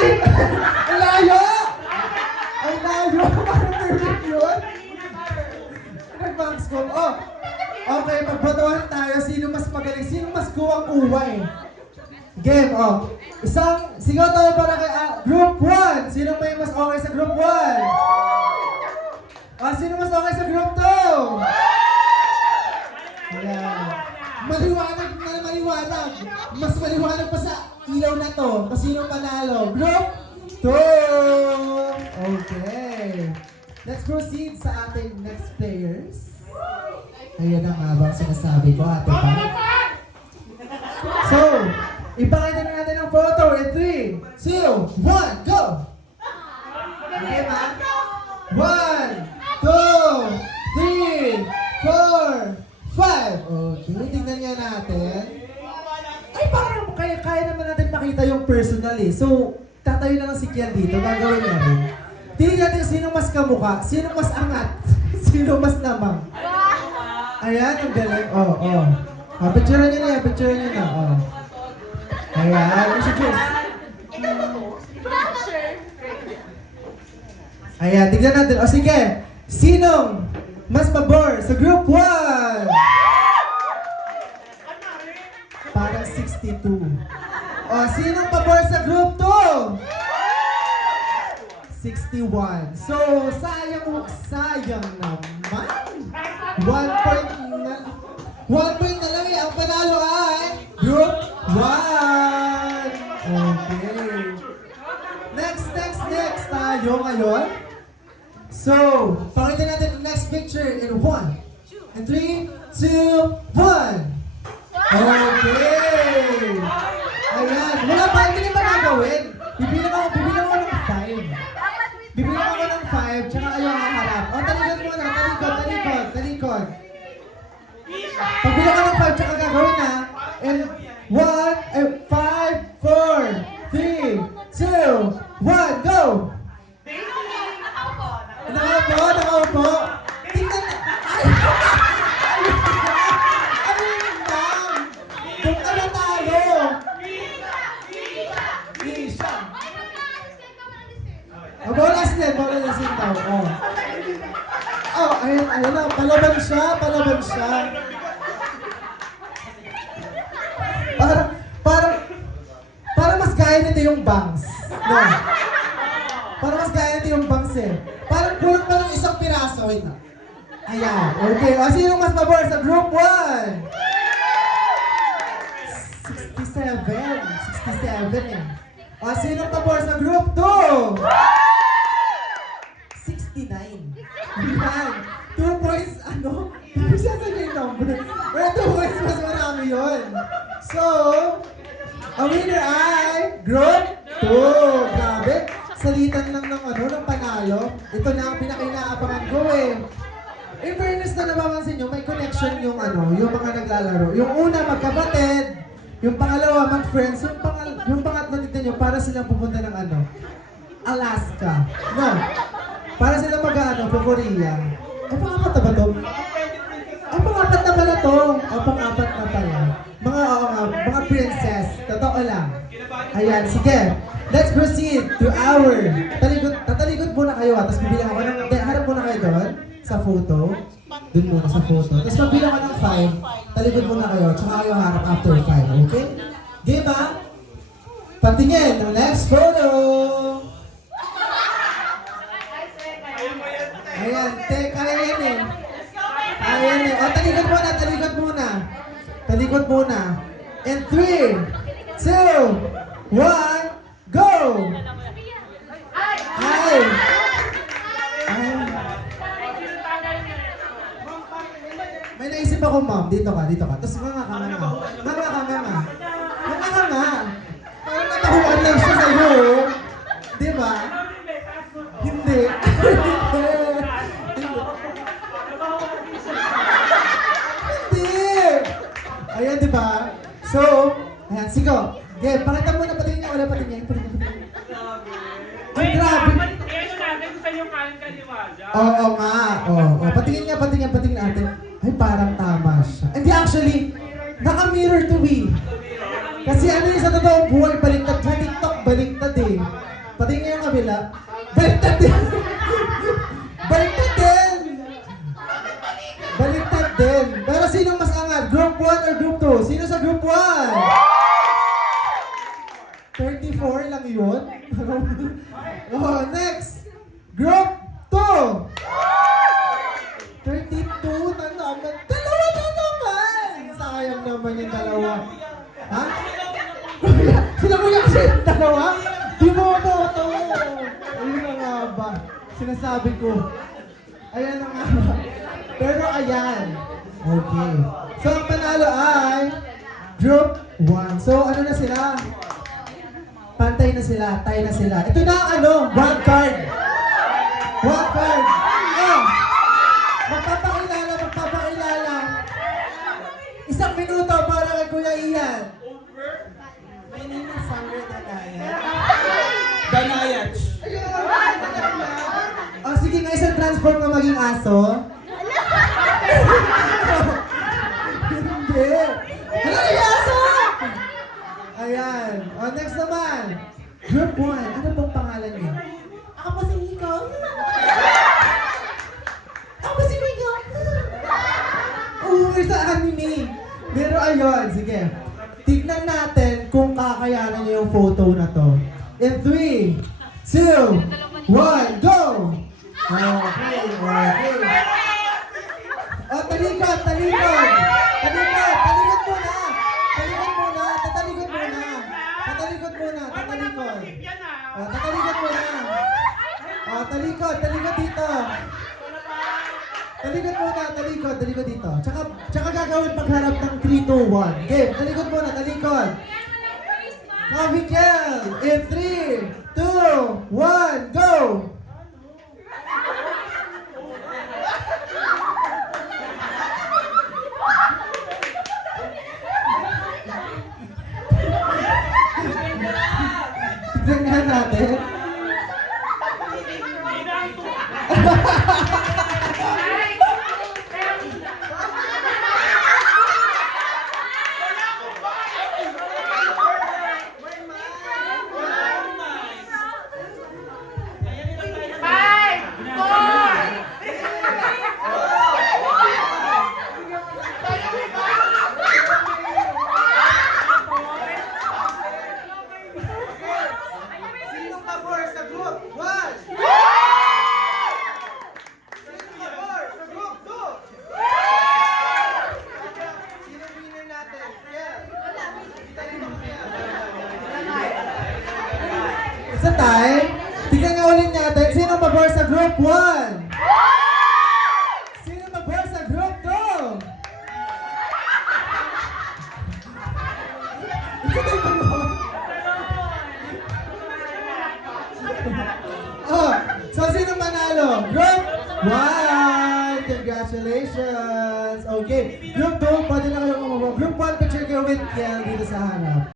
Ay! Ang layo! Ang layo! Parang perfect yun. Nag-bank score. Oh! Okay, magbotohan tayo. Sino mas magaling? Sino mas kuwang-kuway? Game, oh. Sigaw tayo para kay Group 1. Sino may mas okay sa Group 1? Sino mas okay sa Group 2? Ayan. Maliwanag na maliwanag. Mas maliwanag pa sa ilaw na to. Kasi sino panalo? Group 2! Okay. Let's proceed sa ating next players. Ayan ang habang sinasabi ko, ate pa. So, ipakita na natin ang photo in 3, 2, 1, go! Okay, ma? 1, 2, 3, 4, 5. Okay, tingnan nga natin. Ay, parang kaya naman natin makita yung personal eh. So, tatayo na lang si Kian dito, gagawin niya rin. Tingnan natin sino mas kamukha, sino mas angat, sino mas lamang. Ayan, ang galing. Oh. Picturean niyo na yan, picturean niyo na. Oh. Ayan, si Jess. Ayan, tignan natin. O sige, sinong mas pabor sa Group 1? Parang 62. O, sinong pabor sa Group 2? 61. So, sayang naman. 1 point na lang eh. Ang panalo ay Group 1. Okay. Next tayo ngayon. So, pakita natin ang next picture in 1, and 3, 2, 1. Okay. Ayan. Wala pa, hindi na ba gagawin? Bibilang ako ng 5. Bibilang ako ng 5, tsaka ayaw ang harap. O, talikod muna. Talikod. Pagbilang ka ng 5, tsaka gagawin na. And 5, 4, 3, 2, 1, go! Nakaupo. Tingnan na. Ay! Ano yun lang? Kung ano talo? Isha. Bonus din daw. Ayun na. Palaban siya. Para mas gaya nito yung bangs. No? Para mas gaya nito yung bangs eh. Parang kulang pa ng isang piraso. Wait na. Ayan. Okay. O, sino mas pabor sa Group 1? 67 eh. O, sino pabor sa Group 2? 69. Yan. 2 points, ano? Siya sa yung number. Pero 2 points mas marami yun. So, ang winner ay Group 2. Grabe. Salitan lang ng panalo. Ito na ang pinaka-inaabangan ko eh. In fairness na nababansin nyo, may connection yung mga naglalaro. Yung una, magkabatid. Yung pangalawa, mag-friends. Yung pangatlo dito nyo, para silang pupunta ng Alaska. No. Para silang Korea. Ay, pangapat na ba to? Ay, pangapat na pala to. Ay, pangapat na pala. Mga princess. Totoo lang. Ayan, sige. Let's proceed to our... Tatalikod muna kayo tapos bibilang ako ng... Harap muna kayo doon sa photo. Doon muna sa photo. Tapos magbilang ako ng 5, talikod muna kayo, tsaka kayo harap after 5, okay? Game ba? Patingin ang next photo! Ayan, kaya yan eh. Kaya yan eh. O, talikod muna. And 3, 2, 1, go! Ay! May naisip ako, ma'am. Dito ka. Tapos nga. Parang natahuan lang siya sa'yo. Di ba? Hindi. Hindi. Ayan, di ba? So, ayan, sigo. Okay, pakita mo na patingin niya. Wala patingin. Ay, grabe. Oo nga. Patingin natin. Ay, parang tama siya. Hindi, actually, naka-mirror to me. Kasi ano yung sa totoong buhay, baliktad. Sa TikTok, baliktad eh. Oh, next. Group 2. 32 na naman. Dalawa na naman. Sayang naman yung dalawa. Ha? Sila mo yung kasi yung dalawa? Di mo ito. Ayun na nga ba? Sinasabi ko. Ayan na nga ba? Pero ayan. Okay. So, ang panalo ay Group 1. So, ano na sila? Pantay na sila, tie na sila. Ito na ang ano, one card. One card. Oh, magpapakilala. Isang minuto para kay Kuya Ian. My name is Sandra Danayat. Danayat. Oh, sige nga, isang transform na maging aso. Hindi. Ano yung aso? Ayan. O, next naman. Group 1. Ano pong pangalan niyo? Ako po si Nico. Ako po si Nico. Sa anime. Pero ayun, sige. Tignan natin kung kakayanan niyo yung photo na to. In 3, 2, 1, go! Okay. O, talikod muna. Tatalikod muna. O, talikod dito. Talikod dito. Tsaka gagawin pagharap ng 3, 2, 1. Game, talikod muna. Come, Miguel. In 3, 2, 1, go! Tignan natin. Sinong pabor sa group 1? Sinong pabor sa group 2? Sinong winner natin? Isa tayo. Tignan nga ulit natin. Sino pabor sa group 1? Sino pabor sa group 2? Isa tayo pabor. Oh, so sino manalo? Group 1! Congratulations! Okay, Group 2, pwede na kayo kumabog. Group 1, picture kayo with Kiel dito sa harap.